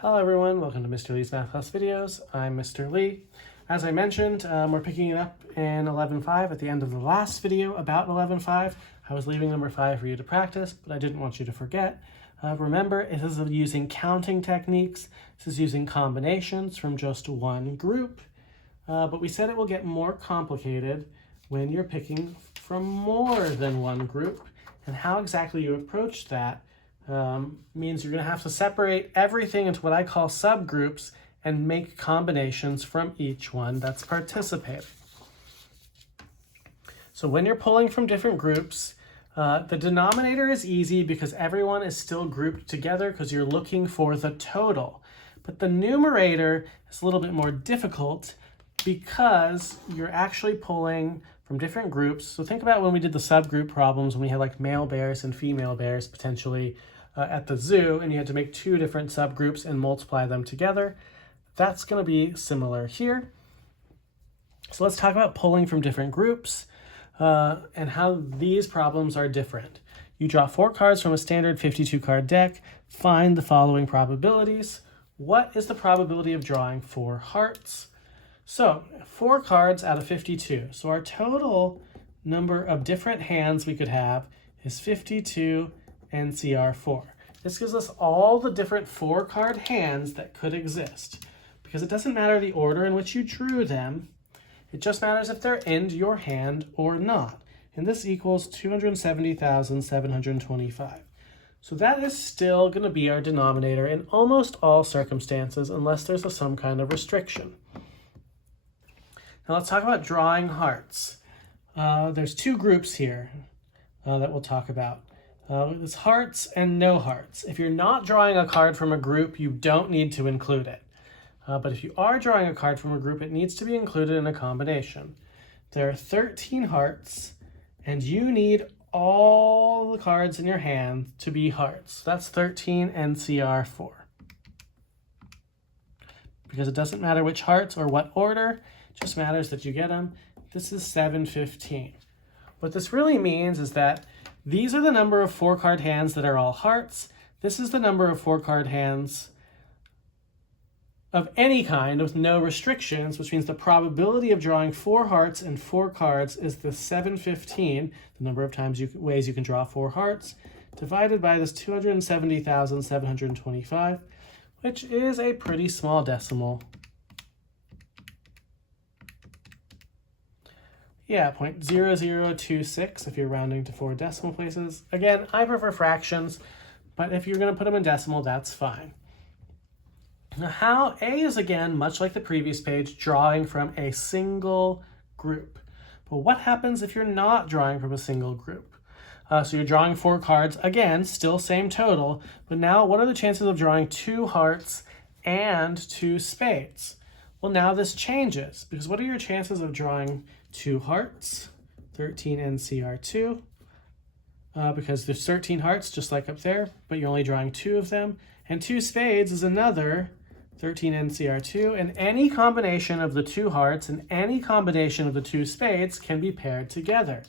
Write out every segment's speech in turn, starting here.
Hello everyone, welcome to Mr. Lee's Math Class Videos. I'm Mr. Lee. As I mentioned, we're picking it up in 11.5 at the end of the last video about 11.5. I was leaving number 5 for you to practice, but I didn't want you to forget. Remember, it is using counting techniques. This is using combinations from just one group. But we said it will get more complicated when you're picking from more than one group. And how exactly you approach that means you're going to have to separate everything into what I call subgroups and make combinations from each one that's participating. So when you're pulling from different groups, the denominator is easy because everyone is still grouped together because you're looking for the total. But the numerator is a little bit more difficult because you're actually pulling from different groups. So think about when we did the subgroup problems, when we had like male bears and female bears potentially at the zoo, and you had to make two different subgroups and multiply them together. That's going to be similar here. So let's talk about pulling from different groups and how these problems are different. You draw 4 cards from a standard 52 card deck. Find the following probabilities. What is the probability of drawing 4 hearts? So 4 cards out of 52. So our total number of different hands we could have is 52 NCR4. This gives us all the different 4 card hands that could exist. Because it doesn't matter the order in which you drew them, it just matters if they're in your hand or not. And this equals 270,725. So that is still going to be our denominator in almost all circumstances unless there's some kind of restriction. Now let's talk about drawing hearts. There's 2 groups here that we'll talk about. It's hearts and no hearts. If you're not drawing a card from a group, you don't need to include it. But if you are drawing a card from a group, it needs to be included in a combination. There are 13 hearts, and you need all the cards in your hand to be hearts. That's 13 NCR4. Because it doesn't matter which hearts or what order, it just matters that you get them. This is 715. What this really means is that these are the number of 4 card hands that are all hearts. This is the number of 4 card hands of any kind with no restrictions, which means the probability of drawing 4 hearts and 4 cards is the 715, the number of ways you can draw 4 hearts, divided by this 270,725, which is a pretty small decimal. Yeah, 0.0026 if you're rounding to 4 decimal places. Again, I prefer fractions, but if you're going to put them in decimal, that's fine. Now, A is, again, much like the previous page, drawing from a single group. But what happens if you're not drawing from a single group? So you're drawing 4 cards, again, still same total, but now what are the chances of drawing 2 hearts and 2 spades? Well, now this changes, because what are your chances of drawing 2 hearts? 13 NCR2, because there's 13 hearts just like up there, but you're only drawing 2 of them. And 2 spades is another 13 NCR2, and any combination of the 2 hearts and any combination of the 2 spades can be paired together,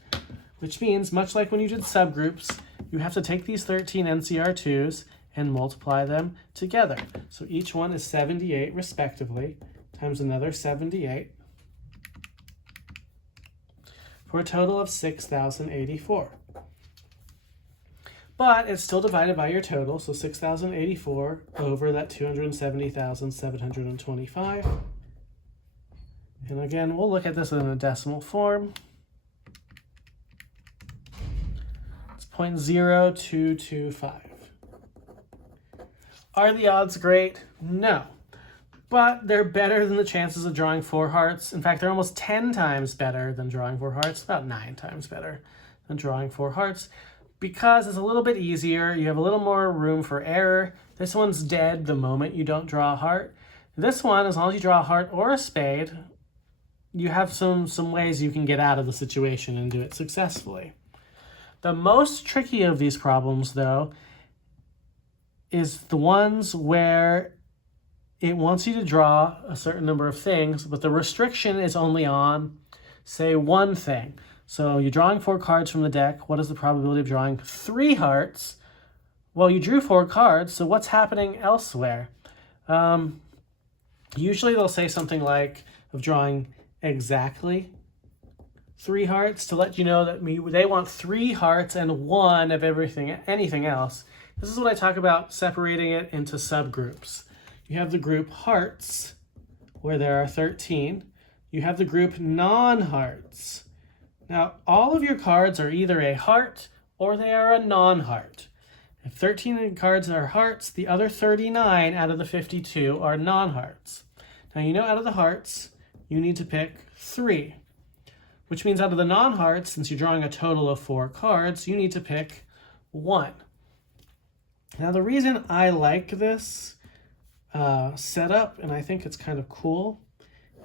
which means, much like when you did subgroups, you have to take these 13 NCR2s and multiply them together. So each one is 78 respectively, times another 78, for a total of 6,084. But it's still divided by your total, so 6,084 over that 270,725. And again, we'll look at this in a decimal form. It's 0.0225. Are the odds great? No. But they're better than the chances of drawing 4 hearts. In fact, they're almost 10 times better than drawing 4 hearts, about 9 times better than drawing 4 hearts. Because it's a little bit easier, you have a little more room for error. This one's dead the moment you don't draw a heart. This one, as long as you draw a heart or a spade, you have some ways you can get out of the situation and do it successfully. The most tricky of these problems, though, is the ones where it wants you to draw a certain number of things, but the restriction is only on, say, one thing. So you're drawing 4 cards from the deck. What is the probability of drawing 3 hearts? Well, you drew 4 cards, so what's happening elsewhere? Usually they'll say something like of drawing exactly 3 hearts to let you know that they want 3 hearts and 1 of anything else. This is what I talk about separating it into subgroups. You have the group hearts, where there are 13. You have the group non-hearts. Now, all of your cards are either a heart or they are a non-heart. If 13 cards are hearts, the other 39 out of the 52 are non-hearts. Now, you know out of the hearts, you need to pick 3, which means out of the non-hearts, since you're drawing a total of 4 cards, you need to pick 1. Now, the reason I like this setup, and I think it's kind of cool,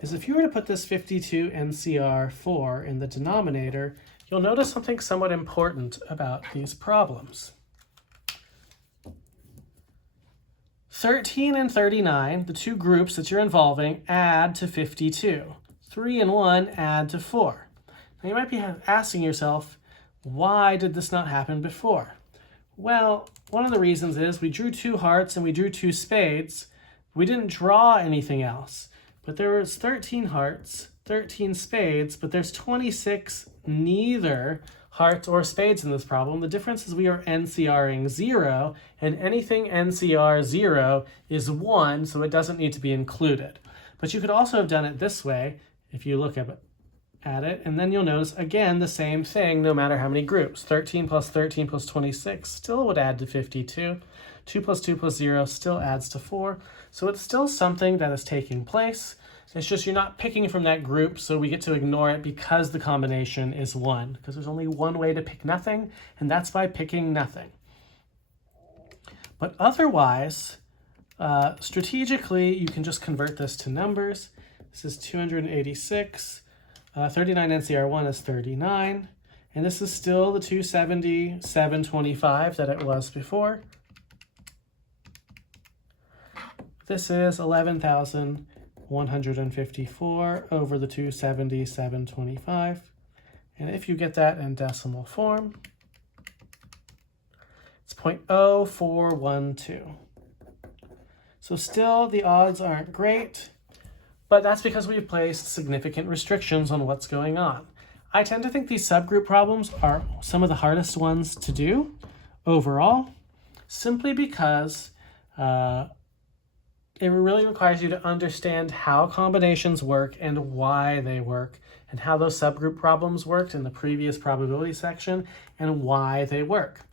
is if you were to put this 52 NCR 4 in the denominator, you'll notice something somewhat important about these problems. 13 and 39, the 2 groups that you're involving, add to 52. 3 and 1 add to 4. Now you might be asking yourself, why did this not happen before? Well, one of the reasons is we drew 2 hearts and we drew 2 spades. We didn't draw anything else. But there was 13 hearts, 13 spades, but there's 26 neither hearts or spades in this problem. The difference is we are NCRing 0, and anything NCR 0 is 1, so it doesn't need to be included. But you could also have done it this way, if you look at it, and then you'll notice, again, the same thing no matter how many groups. 13 plus 13 plus 26 still would add to 52. 2 plus 2 plus 0 still adds to 4. So it's still something that is taking place. It's just you're not picking from that group, so we get to ignore it because the combination is 1. Because there's only one way to pick nothing, and that's by picking nothing. But otherwise, strategically, you can just convert this to numbers. This is 286. 39 NCR1 is 39. And this is still the 270, 725 that it was before. This is 11,154 over the 270, 725. And if you get that in decimal form, it's 0.0412. So still, the odds aren't great, but that's because we've placed significant restrictions on what's going on. I tend to think these subgroup problems are some of the hardest ones to do overall, simply because it really requires you to understand how combinations work and why they work, and how those subgroup problems worked in the previous probability section and why they work.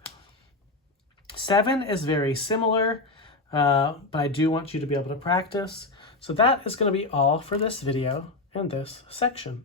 7 is very similar, but I do want you to be able to practice. So that is going to be all for this video and this section.